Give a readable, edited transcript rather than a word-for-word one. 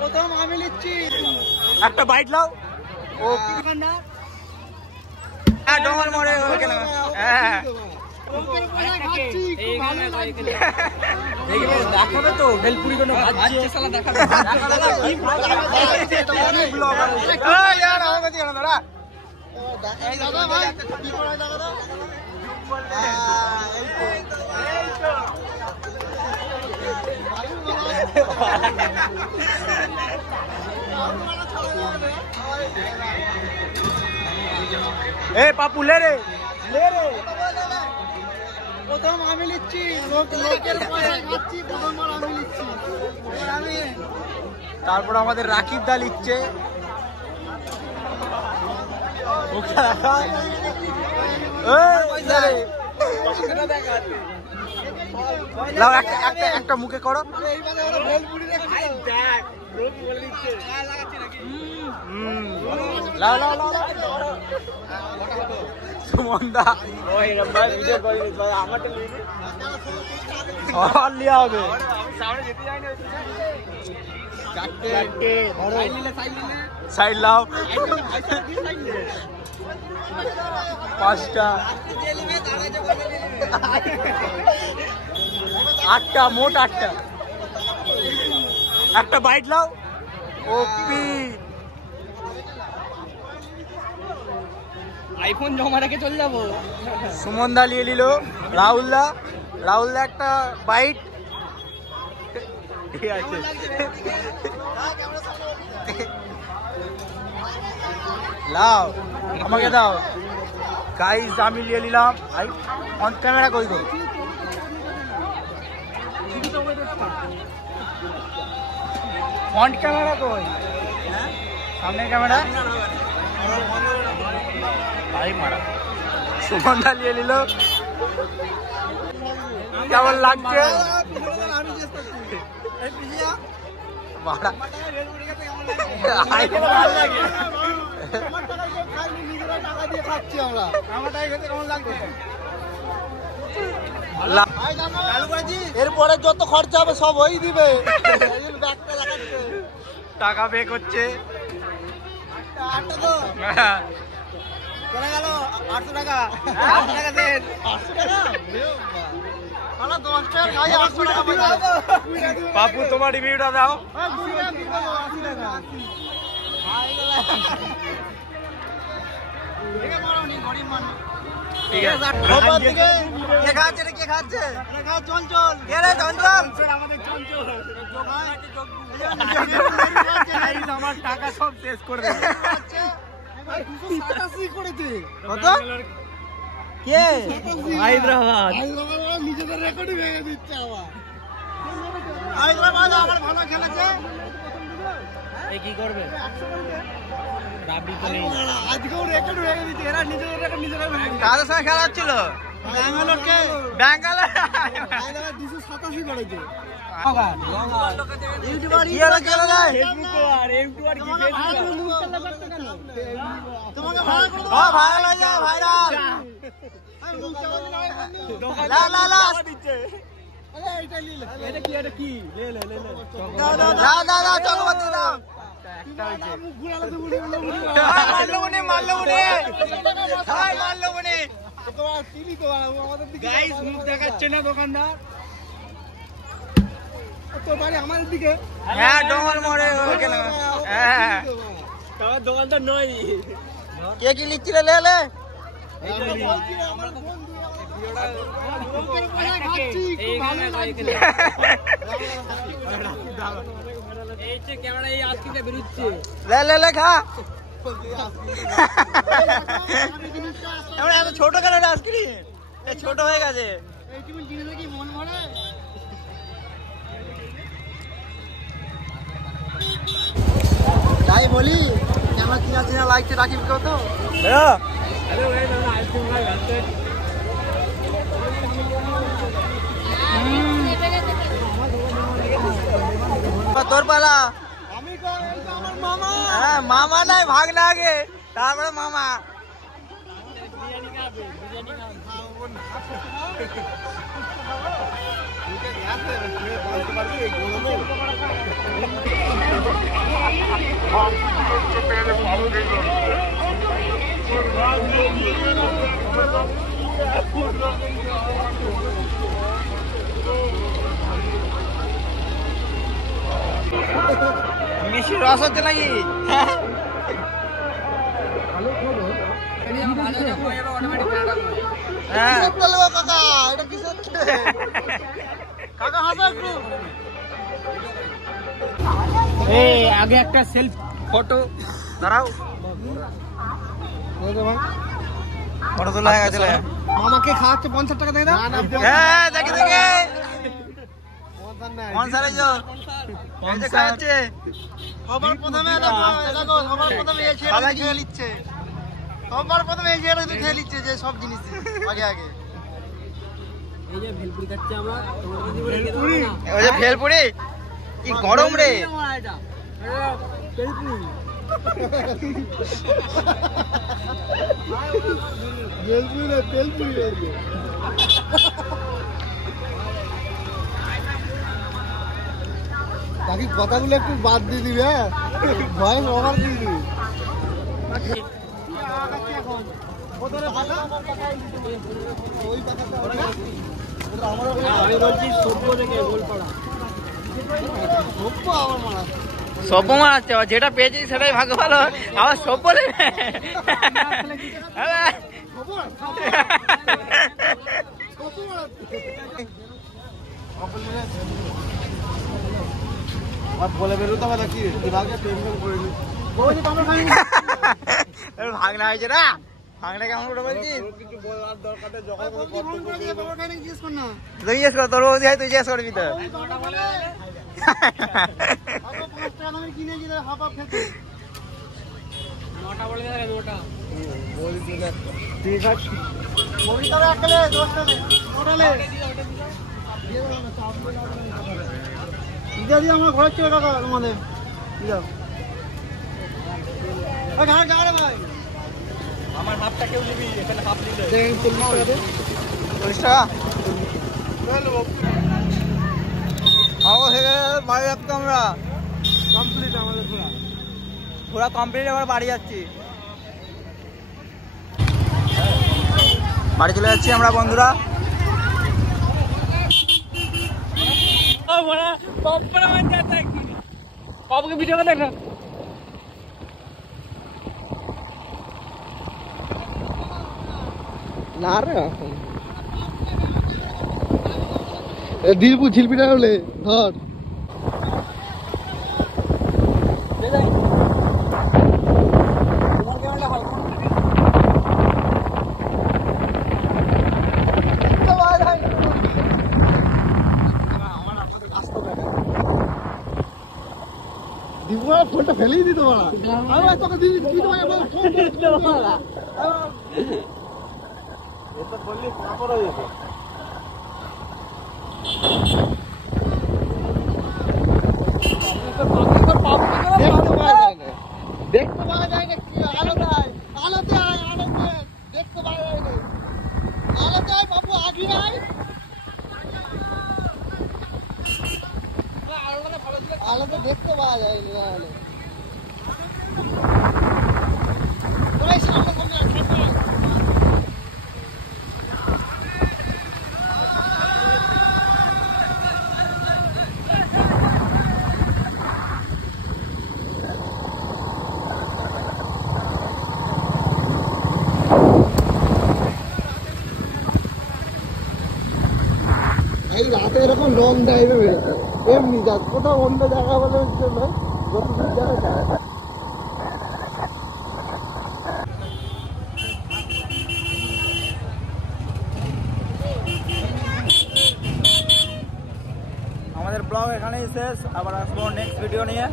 প্রথম আমি নিচ্ছি একটা বাইট লাও। ও ডোমার মরে হ্যাঁ দেখাবে তো বেলপুরি কোনো দেখাবে ए पापू ले रे প্রথম আমি নিচ্ছি লোকের পয়সা খাচ্ছি প্রথমবার আমি নিচ্ছি আমি তারপর আমাদের রাকিব দা লিখছে একটা মুখে করো সুমনদা লিয়া হবে সাইড লাও পাঁচটা আটটা মোট আটটা একটা বাইট লাও ওপি আইফোন জমা রেখে চলে যাবো সুমন দা নিয়ে নিল রাহুল দা একটা বাইট ঠিক আছে লাও আমাকে দাও গাইস আমি নিয়ে নিলাম অন ক্যামেরা কই গো ফ্রন্ট ক্যামেরা কই সামনে ক্যামেরা ভাই মারা সুমন দা নিয়ে নিল কেমন লাগছে মারা এরপরে যত খরচা হবে সব ওই দিবে টাকা পে করছে 800 টাকা 800 টাকা দেন 800 টাকা বাপু তোমার রিভিউটা দাও ঠিক আছে কে খাচ্ছে কে খাচ্ছে চঞ্চল আমাদের চঞ্চল আমার টাকা সব শেষ করে দেবে কত কে হায়দ্রাবাদ নিজেদের রেকর্ডই ভেঙে দিচ্ছে আবার হায়দ্রাবাদ আবার ভালো খেলেছে কি করবে আজকেও রেকর্ড ভেঙে দিচ্ছে এরা নিজেদের রেকর্ড নিজেরা ভেঙে দিচ্ছে কাদের সঙ্গে খেলা হচ্ছিল ব্যাঙ্গালোরকে ব্যাঙ্গালোর হায়দ্রাবাদ 287 করেছে দেখাচ্ছে না দোকানদার আমাদের দিকে হ্যাঁ ডোমার মরে হ্যাঁ দোকানদার নয় কে কি লিখছিল লে লে খা এত ছোট কেন আইসক্রিম ছোট হয়ে গেছে তাই বলি আমার চিনা চিনা লাগছে রাকিব কত তোর পালা হ্যাঁ মামা নাই ভাগনা আগে তারপরে মামা মিষ্টি রস হচ্ছে নাকি? আগে একটা সেলফ ফটো দাঁড়াও, ফটো তোলা হয়ে গেছে। মামাকে খাওয়াচ্ছে 50 টাকা দেয় না? হ্যাঁ দেখে দেখে খাওয়াচ্ছে। সবার প্রথমে খেয়ে নিচ্ছে, সবার প্রথমে এই ছেলে তুই খেয়ে নিচ্ছে যে সব জিনিস আগে আগে। ওই যে ভেলপুরি কি গরম রে। বাকি কথাগুলো একটু বাদ দিয়ে দিবি, হ্যাঁ ভয়েস ওভার দিয়ে দিবি। আমি বলছি সভ্য থেকে গোলপাড়া, সভ্য আমার মারা সভ্য মারাচ্ছে, যেটা পেয়েছি সেটাই ভাগ্য ভালো। আবার সভ্য নেবে বলে বেরোতে হবে নাকি? ভাগনা হয়েছে না, ভাগনা কেমন করে বলছিস? তুই জিজ্ঞেস কর, তোর বৌদি হয় তুই জিজ্ঞেস করবি তো। আমার ঘর ছিল কাকা তোমাদের ভাই, আমার হাফটা কেউ নিবি, এখানে হাফ নিলে 40 টাকা। বাড়ি যাচ্ছি আমরা, কমপ্লিট আমাদের ঘোরা কমপ্লিট, এবার বাড়ি যাচ্ছি, বাড়ি চলে যাচ্ছি আমরা বন্ধুরা। ভিডিও দেখ না রে দিলপু ঝিলপিটা হলে ধর ফোনটা ফেলেই দিত দেখতে পাওয়া যায় না, কি আলোতে আয়, আলোতে আয়, আলোতে দেখতে পাওয়া যায় না, আলোতে আয় বাবু, আগে আয়, আলোতে দেখতে পাওয়া যায় না। সামনে সামনে এই রাতে এরকম লং ড্রাইভে বেরোচ্ছে, এমনি যা কোথাও অন্য জায়গা বলে জন্য যত দূর যাবে যায়। আমাদের ব্লগ এখানেই শেষ, আবার আসবো নেক্সট ভিডিও নিয়ে।